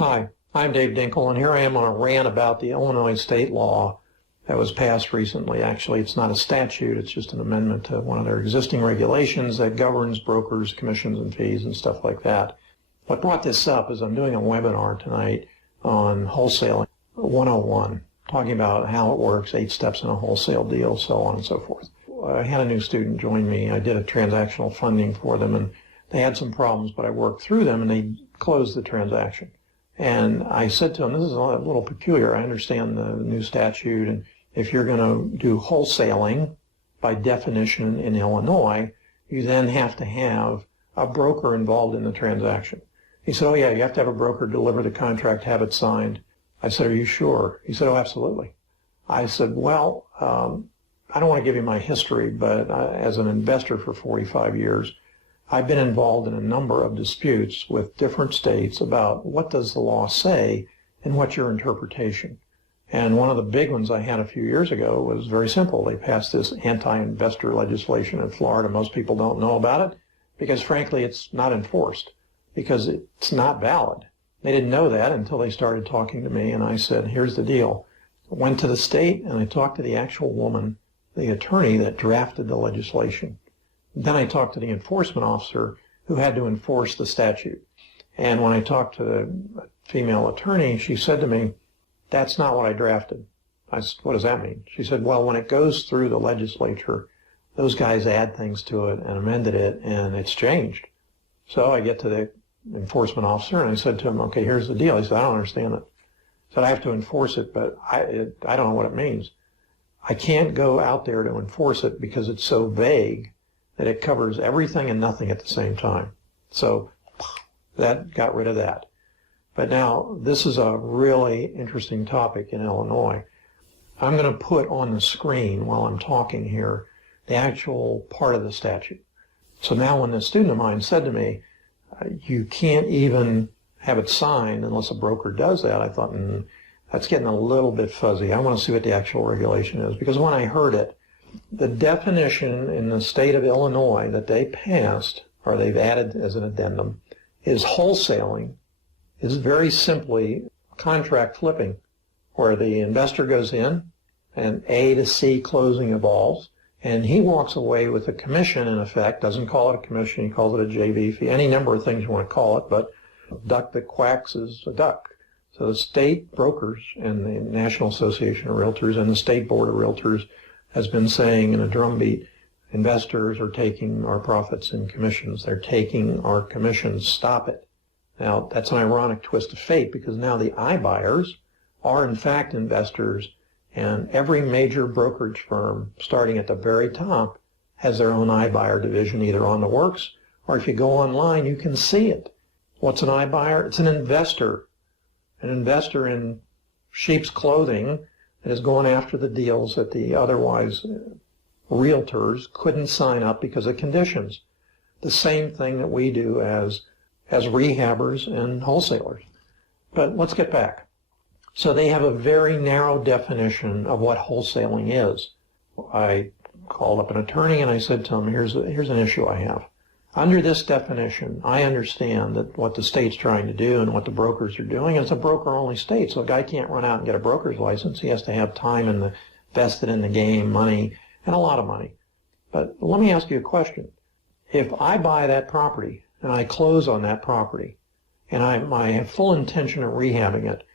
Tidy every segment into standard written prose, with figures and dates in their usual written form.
Hi, I'm Dave Dinkle, and here I am on a rant about the Illinois state law that was passed recently. Actually, it's not a statute, it's just an amendment to one of their existing regulations that governs brokers, commissions, and fees and stuff like that. What brought this up is I'm doing a webinar tonight on wholesaling 101, talking about how it works, 8 steps in a wholesale deal, so on and so forth. I had a new student join me. I did a transactional funding for them, and they had some problems, but I worked through them, and they closed the transaction. And I said to them, this is a little peculiar. I understand the new statute, and if you're going to do wholesaling, by definition in Illinois, you then have to have a broker involved in the transaction. He said, oh yeah, you have to have a broker deliver the contract, have it signed. I said, are you sure? He said, oh, absolutely. I said, well, I don't want to give you my history, but as an investor for 45 years, I've been involved in a number of disputes with different states about what does the law say and what's your interpretation. And one of the big ones I had a few years ago was very simple. They passed this anti-investor legislation in Florida. Most people don't know about it because, frankly, it's not enforced because it's not valid. They didn't know that until they started talking to me, and I said, here's the deal. I went to the state, and I talked to the actual woman, the attorney that drafted the legislation. Then I talked to the enforcement officer who had to enforce the statute. And when I talked to the female attorney, she said to me, that's not what I drafted. I said, what does that mean? She said, well, when it goes through the legislature, those guys add things to it and amended it, and it's changed. So I get to the enforcement officer, and I said to him, okay, here's the deal. He said, I don't understand it. I said, I have to enforce it, but I don't know what it means. I can't go out there to enforce it because it's so vague that it covers everything and nothing at the same time. So that got rid of that. But now this is a really interesting topic in Illinois. I'm going to put on the screen while I'm talking here the actual part of the statute. So now when the student of mine said to me, you can't even have it signed unless a broker does that, I thought, that's getting a little bit fuzzy. I want to see what the actual regulation is. Because when I heard it, the definition in the state of Illinois that they passed, or they've added as an addendum, is wholesaling is very simply contract flipping, where the investor goes in and A to C closing evolves, and he walks away with a commission in effect, doesn't call it a commission, he calls it a JV fee, any number of things you want to call it, but a duck that quacks is a duck. So the state brokers and the National Association of Realtors and the State Board of Realtors has been saying in a drumbeat, investors are taking our profits in commissions. They're taking our commissions. Stop it. Now, that's an ironic twist of fate because now the iBuyers are in fact investors, and every major brokerage firm, starting at the very top, has their own iBuyer division, either on the works or if you go online, you can see it. What's an iBuyer? It's an investor in sheep's clothing that is going after the deals that the otherwise realtors couldn't sign up because of conditions. The same thing that we do as rehabbers and wholesalers. But let's get back. So they have a very narrow definition of what wholesaling is. I called up an attorney and I said to him, here's an issue I have. Under this definition, I understand that what the state's trying to do and what the brokers are doing, it's a broker-only state, so a guy can't run out and get a broker's license. He has to have time invested in the game, money, and a lot of money. But let me ask you a question. If I buy that property and I close on that property and I have full intention of rehabbing it,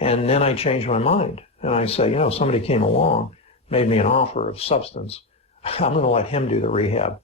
and then I change my mind and I say, somebody came along, made me an offer of substance, I'm going to let him do the rehab,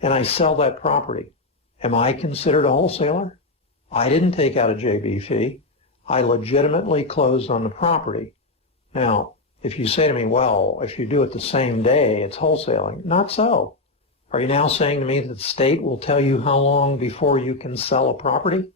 and I sell that property, am I considered a wholesaler? I didn't take out a JV fee. I legitimately closed on the property. Now, if you say to me, well, if you do it the same day, it's wholesaling. Not so. Are you now saying to me that the state will tell you how long before you can sell a property?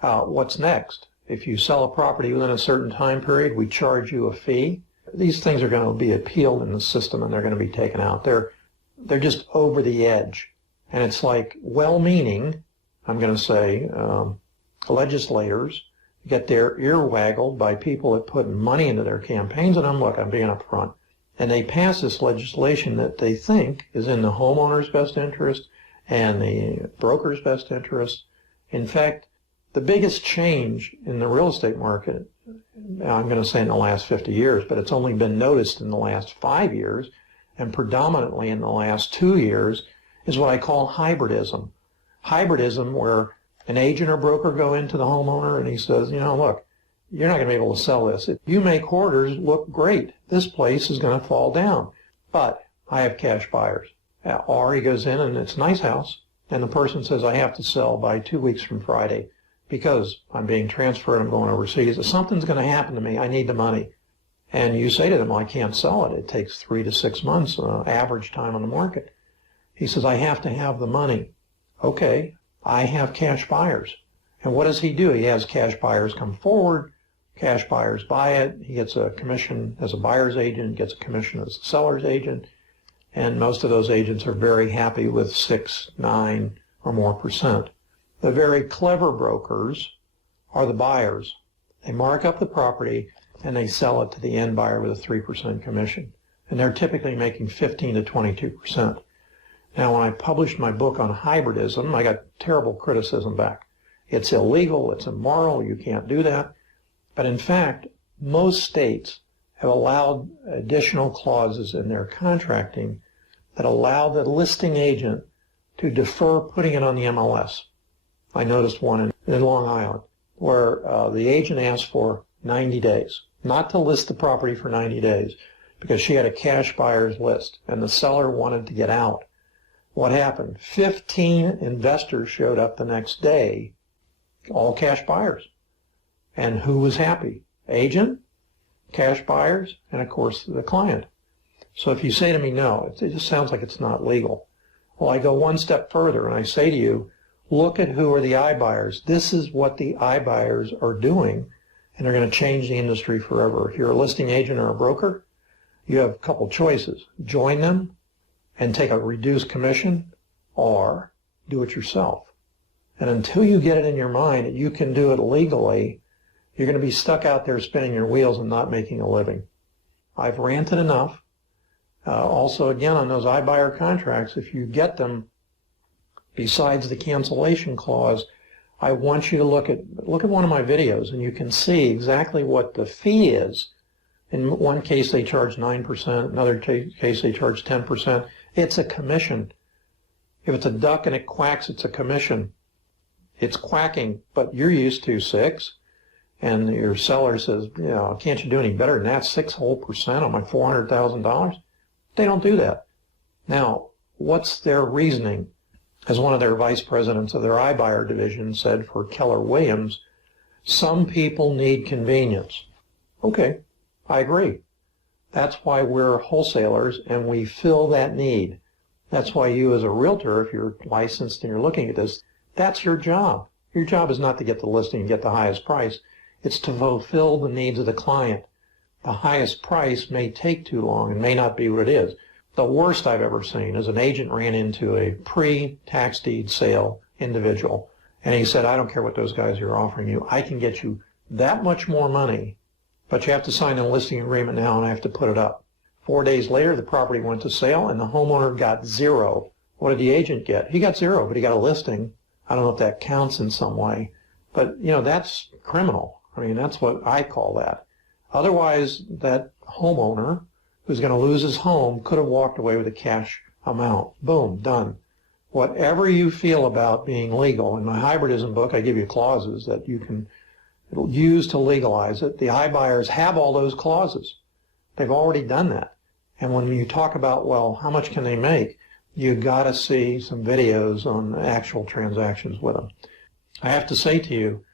What's next? If you sell a property within a certain time period, we charge you a fee. These things are going to be appealed in the system and they're going to be taken out. They're just over the edge. And it's like well-meaning, I'm going to say, legislators get their ear waggled by people that put money into their campaigns. And I'm being upfront. And they pass this legislation that they think is in the homeowner's best interest and the broker's best interest. In fact, The biggest change in the real estate market, I'm going to say in the last 50 years, but it's only been noticed in the last 5 years, and predominantly in the last 2 years, is what I call hybridism. Hybridism, where an agent or broker go into the homeowner and he says, you know, look, you're not going to be able to sell this. If you make hoarders look great, this place is going to fall down. But I have cash buyers. Or he goes in and it's a nice house, and the person says, I have to sell by 2 weeks from Friday because I'm being transferred, I'm going overseas. If something's going to happen to me, I need the money. And you say to them, well, I can't sell it. It takes 3 to 6 months, average time on the market. He says, I have to have the money. Okay, I have cash buyers. And what does he do? He has cash buyers come forward, cash buyers buy it, he gets a commission as a buyer's agent, gets a commission as a seller's agent, and most of those agents are very happy with 6, 9, or more percent. The very clever brokers are the buyers. They mark up the property and they sell it to the end buyer with a 3% commission. And they're typically making 15 to 22%. Now, when I published my book on hybridism, I got terrible criticism back. It's illegal, it's immoral, you can't do that. But in fact, most states have allowed additional clauses in their contracting that allow the listing agent to defer putting it on the MLS. I noticed one in Long Island where the agent asked for 90 days, not to list the property for 90 days, because she had a cash buyer's list and the seller wanted to get out. What happened? 15 investors showed up the next day, all cash buyers. And who was happy? Agent, cash buyers, and of course the client. So if you say to me, no, it just sounds like it's not legal. Well, I go one step further and I say to you, look at who are the iBuyers. This is what the iBuyers are doing, and they're going to change the industry forever. If you're a listing agent or a broker, you have a couple choices. Join them and take a reduced commission, or do it yourself. And until you get it in your mind that you can do it legally, you're going to be stuck out there spinning your wheels and not making a living. I've ranted enough. Also, again, on those iBuyer contracts, if you get them, besides the cancellation clause, I want you to look at one of my videos, and you can see exactly what the fee is. In one case, they charge 9%. Another case, they charge 10%. It's a commission. If it's a duck and it quacks, it's a commission. It's quacking, but you're used to 6%, and your seller says, you know, can't you do any better than that? 6% whole on my $400,000? They don't do that. Now, what's their reasoning? As one of their vice presidents of their iBuyer division said for Keller Williams, some people need convenience. Okay, I agree. That's why we're wholesalers and we fill that need. That's why you as a realtor, if you're licensed and you're looking at this, that's your job. Your job is not to get the listing and get the highest price. It's to fulfill the needs of the client. The highest price may take too long and may not be what it is. The worst I've ever seen is an agent ran into a pre-tax deed sale individual, and he said, I don't care what those guys are offering you. I can get you that much more money, but you have to sign a listing agreement now and I have to put it up. 4 days later, the property went to sale and the homeowner got 0. What did the agent get? He got 0, but he got a listing. I don't know if that counts in some way, but you know, that's criminal. I mean, that's what I call that. Otherwise, that homeowner who's going to lose his home could have walked away with a cash amount. Boom, done. Whatever you feel about being legal, in my hybridism book, I give you clauses that you can use to legalize it. The iBuyers have all those clauses. They've already done that. And when you talk about, well, how much can they make, you've got to see some videos on actual transactions with them. I have to say to you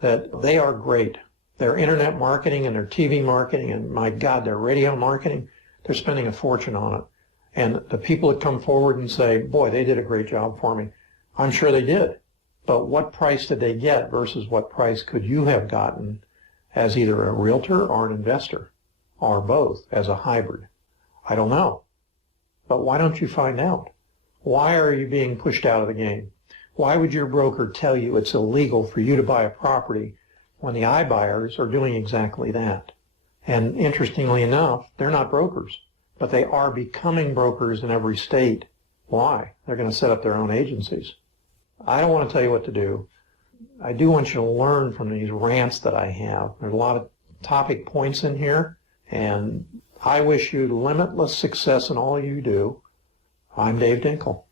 that they are great. Their internet marketing and their TV marketing and, my God, their radio marketing, they're spending a fortune on it. And the people that come forward and say, boy, they did a great job for me, I'm sure they did. But what price did they get versus what price could you have gotten as either a realtor or an investor, or both as a hybrid? I don't know. But why don't you find out? Why are you being pushed out of the game? Why would your broker tell you it's illegal for you to buy a property when the iBuyers are doing exactly that? And interestingly enough, they're not brokers, but they are becoming brokers in every state. Why? They're going to set up their own agencies. I don't want to tell you what to do. I do want you to learn from these rants that I have. There's a lot of topic points in here, and I wish you limitless success in all you do. I'm Dave Dinkle.